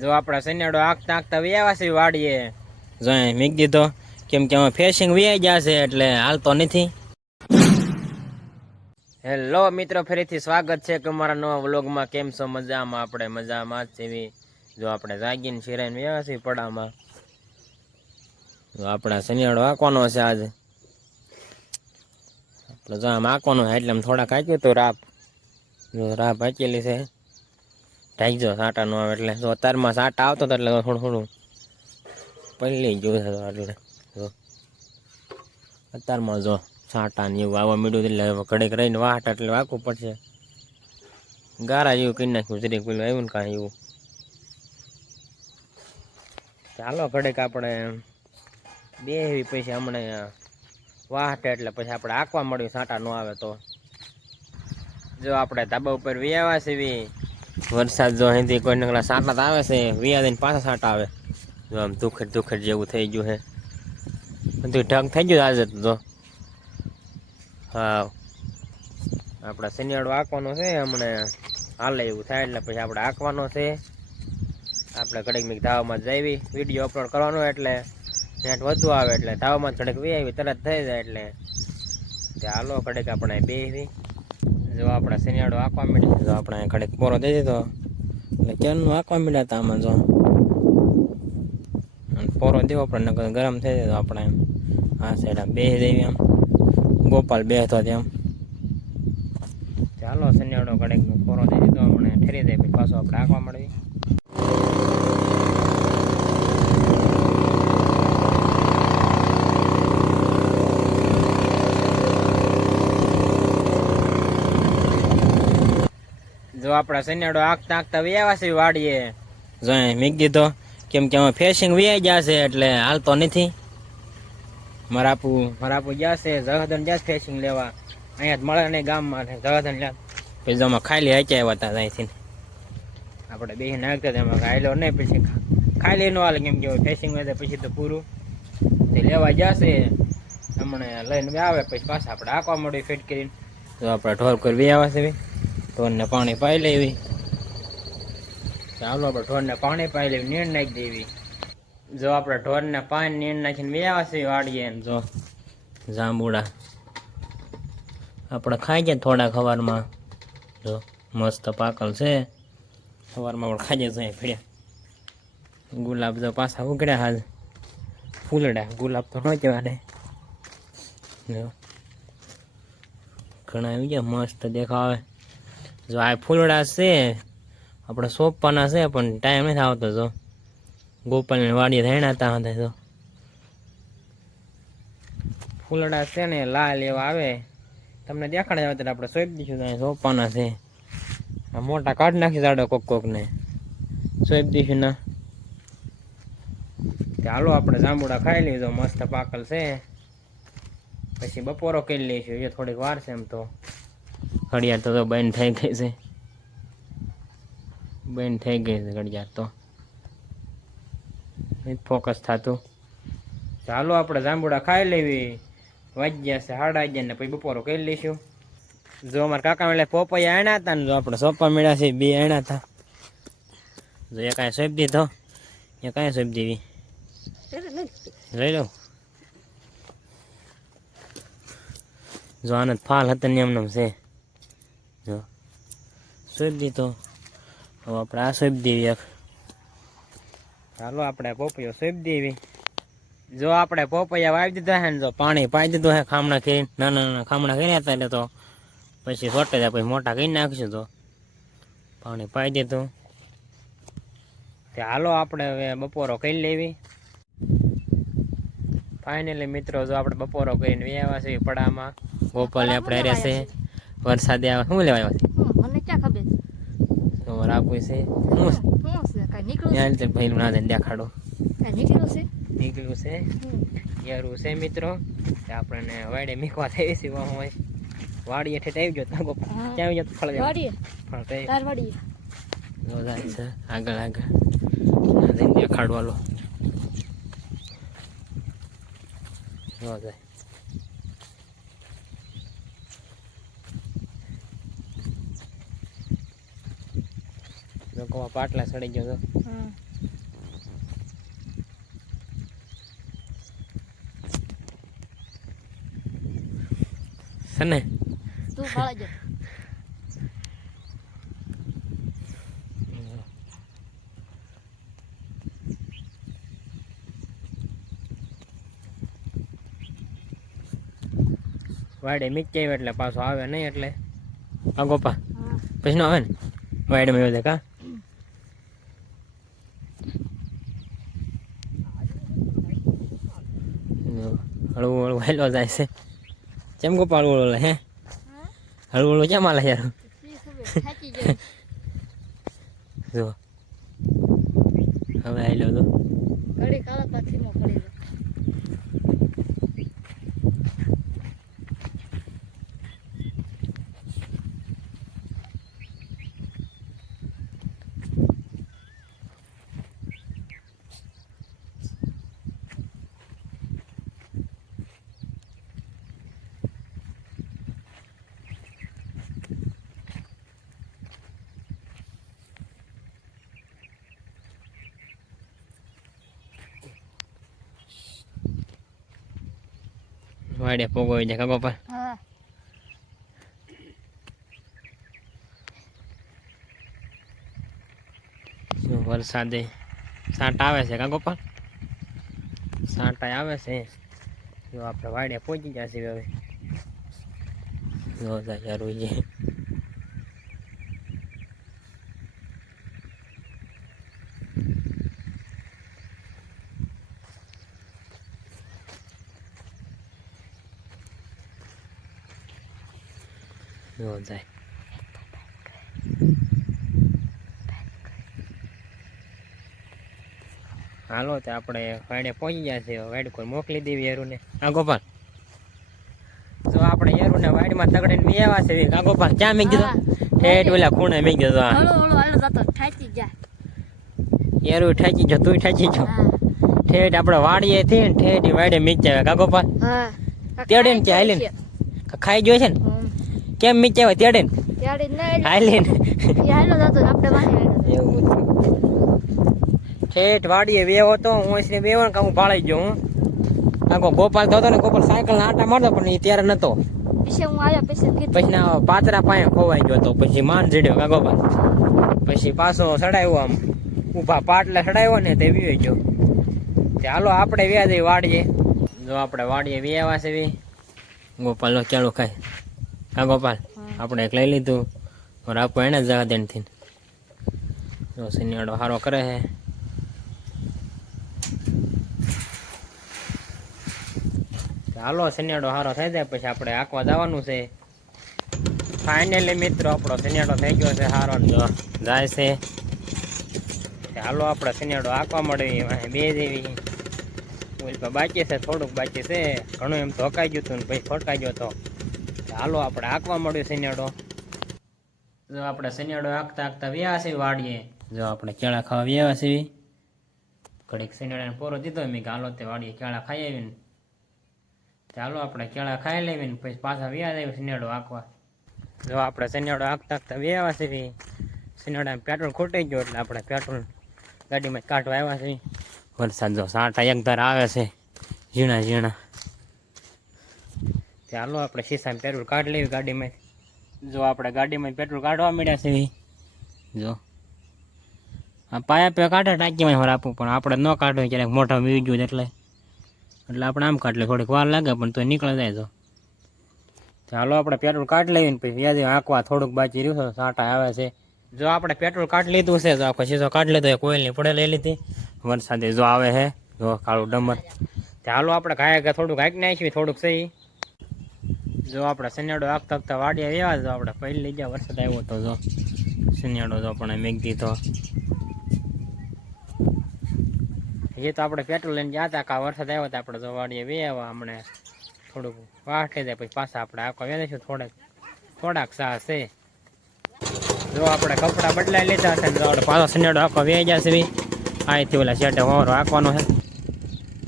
જો આપણા સન્યાડો આખતા આખતા વ્યાવા છે વાડીએ જો મીક દીધો કેમ કે અમે ફેસિંગ વ્યાઈ જશે એટલે હાલતો નથી. હેલો મિત્રો, ફરીથી સ્વાગત છે કે અમારા નવા વ્લોગમાં. કેમ છો? મજામાં? આપણે મજામાં જ છીએ. જો આપણે જાગીને શિરાઈને વ્યાવા છીએ પડામાં. જો આપણા સનિયાળો આંકવાનો છે આજે. આપણે જો આમ આંકવાનો છે એટલે આમ થોડાક આંક્યું તો રાપ. જો રાપ આંકેલી છે. ઢાઈજો સાટા નો આવે એટલે જો અત્યારમાં સાટા આવતો હતો એટલે થોડું થોડું પલળી ગયું છે એટલે જો અત્યારમાં જો સાટા ને એવું આવવા માંડ્યું એટલે ઘડીક રહીને વાટ એટલે વાંકવું પડશે. ગારા જેવું કરી નાખ્યું જરીક પેલું આવ્યું ને કાંઈ એવું. ચાલો ઘડીક આપણે બે એવી પછી હમણાં વાહટે એટલે પછી આપણે આંકવા મળ્યું સાટા ન આવે તો. જો આપણે ધાબા ઉપર વ્યાવા છે. વરસાદ જો અહીંથી કોઈ નકલા સાટા આવે છે, વ્યા દઈને પાછા સાટા આવે. જો આમ દુખેટ દુખેટ જેવું થઈ ગયું છે. બધું ઢંગ થઈ ગયું આજે તો. હા, આપણા શનિયાળો આંકવાનો છે હમણાં હાલે એવું થાય એટલે પછી આપણે આંકવાનો છે. આપણે ઘડીક મીક ધાવામાં જઈ વિડીયો અપલોડ કરવાનો એટલે નેટ વધુ આવે એટલે ધાવામાં ઘડીક વી આવી તરત થઈ જાય એટલે હાલો ઘડીક આપણે બેસી. જો આપણા શનિયાળો આંકવા માંડ્યો. જો આપણે ઘડીક પોરો દઈ દીધો એટલે ક્યારનું આંકવા માંડ્યા હતા આમાં. જો પોરો દેવો આપણે ગરમ થઈ જાય તો આપણે આ સાઈડ બેસી દેવી આમ. ગોપાલ બેસતો તેમ. ચાલો શનિયાળો ઘડીક પોરો દઈ દીધો આપણે ઠેરી દે પછી પાછો આપણે આંકવા મળવી. જો આપણા સન્યાડો આંકતા આંકતા વ્યાવા છે વાડીએ જો મીક દીધો કેમ કે અમે ફેસિંગ વ્યાઈ જશે એટલે હાલતો નથી. મરાપુ જશે જહદન જશે ફેસિંગ લેવા. અહીંયા જ મળે નહીં ગામમાં જહદન લ્યા પછી અમે ખાલી હચ્યા આવ્યા હતા અહીંથી. આપણે બે નાખતા હતા એમાં ખાયલો નહીં પછી ખાલી ન હાલે કેમ કે ફેસિંગ હોય પછી તો પૂરું તે લેવા જશે. હમણાં લઈને આવે પછી પાછા આપણે આંકવા મળ્યું ફિટ કરીને. તો આપણે ઢોર કરી વ્યાવા છે. ઢોરને પાણી પાઈ લેવી. ચાલો આપણે ઢોરને પાણી પાઈ લેવી, નીણ નાખી દેવી. જો આપણે ઢોરને પાણી નીણ નાખીને વ્યાવા છે વાડીએ. જો જાંબુડા આપણે ખાઈ ગયા થોડા સવારમાં. જો મસ્ત પાકલ છે. સવારમાં પણ ખાઈ જાય ભેડ્યા. ગુલાબ જો પાછા ઉગડ્યા હાલ ફૂલડા. ગુલાબ તો ન કહેવાય. જો ઘણા આવી ગયા મસ્ત દેખાવે. જો આ ફૂલડા છે આપણે સોંપવાના છે પણ ટાઈમ નથી આવતો. જો ગોપાલને વાડીએ રહેણા હતા તો ફૂલડા છે ને લાલ એવા આવે તમને દેખાડે ત્યારે આપણે સોંપી દઈશું. ત્યાં સોંપવાના છે. આ મોટા કાઢી નાખી જાડો કોકને સોંપી દઈશું ના. ચાલો આપણે જાંબુડા ખાઈ લીધો મસ્ત પાકલ છે. પછી બપોરો કરી લઈશું. એ થોડીક વાર છે એમ તો. ઘડિયાળ તો બંધ થઈ ગઈ છે. બંધ થઈ ગઈ છે ઘડિયાળ તો ફોકસ થતું. ચાલો આપણે જાંબુડા ખાઈ લેવી. વાગ્યા છે 11:30 ને પછી બપોરો કરી લઈશું. જો અમારા કાકા એટલે પોપૈયા આણ્યા હતા ને જો આપણે સોંપવા મળ્યા છે. બે આણ્યા હતા. જો એ કાંઈ સોંપી દીધો એ કાંઈ સોંપી દેવી લઈ લો. જો આને ફાલ હતા ને એમને છે. જો સોંપી દીધો. હવે આપણે આ સોંપી દેવી એક. ચાલો આપણે પોપૈયો સોંપી દેવી. જો આપણે પોપૈયા વાવી દીધા છે ને જો પાણી પાઈ દીધું છે ખામણા કરી નાના નાના ખામણા કર્યા હતા એટલે તો પછી સોટે જાય પછી મોટા કરી નાખીશું. તો પાણી પાઈ દીધું. હાલો આપણે હવે બપોરો કરી લેવી. ફાઇનલી મિત્રો જો આપણે બપોરો કરીને વ્યાવા છે પડામાં. ગોપાલ આપણે રહેશે. વરસાદે આવે શું લેવા આવ્યા છે મને ક્યાં ખબર. તમારે આપવું છે શું ભાઈ ના દેખાડો નીકળ્યું છે યારું છે મિત્રો. આપણને વાડે મીકવા થઈ છે વાડી હેઠે આવી ગયો. ક્યાં આવી ગયો ફળ છે આગળ આગળ દેખાડવાલો પાટલા ચડી ગયો તો છે ને તું ફાળા જો વાડે મીચે એટલે પાછો આવે નહીં એટલે આ ગોપા પછી નો આવે ને વાડે માં આવે કા હળવું હળવું હેલો જાય છે કેમ ગોપા હળવું હળવું હે હળવું હળવું કેમ હાલે યાર થાકી ગયો જો હવે હેલો તો ઘડી કાળા પાથીમાં પડી ગયો વાડે પોગો હોય જાય કા ગોપા હા વરસાદે સાંટા આવે છે કા ગોપાલ સાંટા આવે છે જો આપણે વાડે પહોંચી જશે હવે જો યાર હોય જો જાય હાલો તો આપણે વાડે પહોંચી ગયા છે વાડ કોઈ મોકલી દેવી યારુને આ ગોપાલ તો આપણે યારુને વાડમાં તગડીને મેવા છે આ ગોપાલ ક્યાં મેં કીધું ઠેઠ ઓલા ખૂણે મેં કીધું હળો હળો હાલો જતો થાકી જા યારું ઠાકી જો તું ઠાકી જો હા ઠેઠ આપણે વાડીએ થી ને ઠેઠ વાડે મીચાવે કા ગોપાલ હા તેડે ને કે હાલે ને ખાઈ ગયો છે ને કેમ મીચાવે તેડે ને ત્યારે નહીં હાલે ને એ હાલો જતો આપણે વાહે હાલો એવું ઠેઠ વાડીએ વેવો તો હું ને વેવો ને હું ભાળી ગયો હું આખો ગોપાલ થતો ને ગોપાલ સાયકલ આટા મારતો પણ એ ત્યારે નતો પછી હું આવ્યા પછી કીધું પછી ના પાતરા પાસે ખોવાઈ ગયો તો પછી માન જડ્યો કા ગોપાલ પછી પાછો સડાયો આમ ઊભા પાટલે સડાયો ને તે વીયો ગયો ચાલો આપણે વ્યા જઈએ વાડીએ જો આપણે વાડીએ વ્યાવા છે ગોપાલ નો કેળું ખાય હા ગોપાલ આપણે એક લઈ લીધું આપો એને જ જવા દેણથી જો સિનિયાડો સારો કરે છે હાલો સનિયાડો સારો થઈ જાય પછી આપણે આંકવા જવાનું છે ફાઇનલી મિત્રો આપણો સનિયાડો થઈ ગયો છે સારો જો જાય છે હાલો આપણે સનિયાડો આંકવા મળવી બે જેવી ઓલી બાકી છે થોડુંક બાકી છે ઘણું એમ તો હકાઈ ગયું હતું ને પછી ફટકાઈ ગયો હતો હાલો આપણે આંકવા મળ્યું સનિયાડો જો આપણે સનિયાડો આંકતા આંકતા વ્યા છે વાડીએ જો આપણે કેળા ખાવા વ્યા છે ઘડીક સનિયાડાને પોરો દીધો મેં કે હાલો તે વાડીએ કેળા ખાઈ આવીને ચાલો આપણે કેળા ખાઈ લેવી ને પછી પાછા વ્યાજ આવી સનિયાડો આંકવા જો આપણે સનિયાડો આંકતા આંકતા વ્યાવા છે સનિયાડામાં પેટ્રોલ ખૂટી ગયો એટલે આપણે પેટ્રોલ ગાડીમાં જ કાઢવા આવ્યા છે વરસાદ જો સાંટા એકધાર આવે છે ઝીણા ઝીણા ચાલો આપણે શીશામાં પેટ્રોલ કાઢી લેવી ગાડીમાં જો આપણે ગાડીમાં પેટ્રોલ કાઢવા મળ્યા છે જો આ પાયા પે કાઢે ટાંકીમાં વાર આપવું પણ આપણે ન કાઢવું ક્યારેક મોટા વી ગયું એટલે આપણે આમ કાઢ લે થોડીક વાર લાગે પણ તો નીકળી જાય તો ચાલો આપણે પેટ્રોલ કાઢી લઈએ ને પછી યાદ આંકવા થોડુંક બાકી રહ્યું સાંટા આવે છે જો આપણે પેટ્રોલ કાઢી લીધું છે તો આખો સીધો કાઢી લીધો કોઈલની પડે લઈ લીધી વરસાદે જો આવે છે જો કાળું ડમર ચાલો આપણે ઘાય થોડુંક હાંકી નાખીએ થોડુંક સહી જો આપણે સનિયાડો આંકતા આંકતા વાડીએ આવ્યા જો આપણે પહેલી લઈ ગયા વરસાદ આવ્યો તો જો સનિયાડો જો આપણે મેઘ દીધો એ તો આપણે પેટ્રોલ લઈને ગયા હતા કા વરસાદ આવ્યો તો આપણે જો વાડીએ વે આવ્યા હમણાં થોડુંક વાટે જાય પછી પાછા આપણે આખો વેદીશું થોડાક સા છે જો આપણે કપડાં બદલાઈ લીધા છે ને આપણે પાછો સનિયાડો આખો વે ગયા છે અહીંથી ઓલા શેઠે હોરો આંકવાનો છે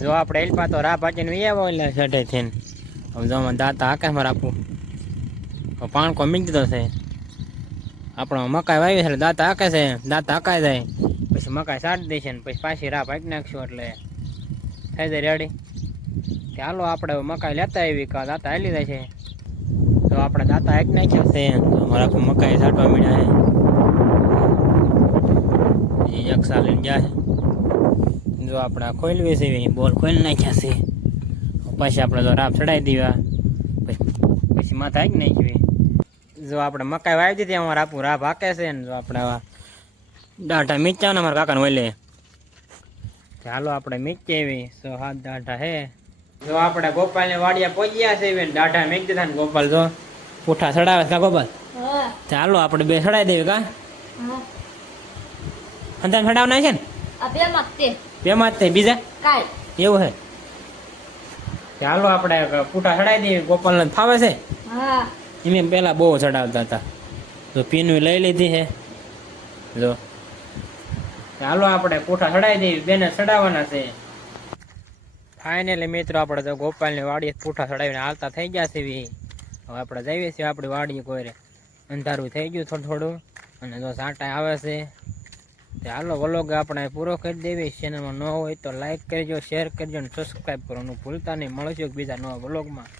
જો આપણે એલપા તો રાહ પાચીને વે આવ્યો એટલે શેઠે થઈને હવે જો દાંતા હાકે મારે આપવું પાણકો મીક દીધો છે આપણો મકાઈ વાવી છે દાંતા હાકે છે દાંતા હકાઈ જાય પછી મકાઈ સાડી દઈશે ને પછી પાછી રાહ પાકી નાખશું એટલે થઈ જાય રેડી ચાલો આપણે મકાઈ લેતા આવી કા દાંતા હાલી જાય છે આપણે દાતા એક નાખ્યા છે અમારા પર મકાઈ છાંટવા મળ્યા છે એક સાલ લઈને જાય જો આપણે ખોલવી છે બોલ ખોલી નાખ્યા છે પછી આપણે જો રાપ ચડાવી દેવા પછી માથા એક નાખવી જો આપણે મકાઈ વાવી દીધી અમારે આપું રાપ હાકે છે ને જો આપણે દાંઠા મીચા ને અમારા કાકાને વળે ચાલો આપણે મીચી એવી 107 દાંઠા હે જો આપણે ગોપાલને વાડિયા પહોંચ્યા છે ને દાંઠા મીચ દીધા ને ગોપાલ જો પૂઠા ચડાવે કા ગોપાલ હા ચાલો આપણે બે ચડાવી દેવી કા હા અંદાજ ચડાવના છે ને આ બે માગતે બે માં જ તે બીજા કાલ એવું હે ચાલો આપણે પૂઠા ચડાવી દઈએ ગોપાલને ફાવે છે હા એમ પેલા બહુ ચડાવતા હતા તો પીનું લઈ લીધી છે જો ચાલો આપણે પૂઠા ચડાવી દઈએ બેને ચડાવવાના છે ફાઇનલી મિત્રો આપણે તો ગોપાલની વાડીએ પૂઠા ચડાવીને હાલતા થઈ ગયા છે હવે આપણે જઈએ છીએ આપણી વાડીએ કોઈ અંધારું થઈ ગયું થોડું થોડું અને જો સાંટા આવે છે ચાલો વ્લોગ આપણે પૂરો કરી દેવી ચેનલમાં ન હોય તો લાઈક કરજો શેર કરજો અને સબસ્ક્રાઈબ કરવાનું ભૂલતા નહીં મળશું બીજા નવા વ્લોગમાં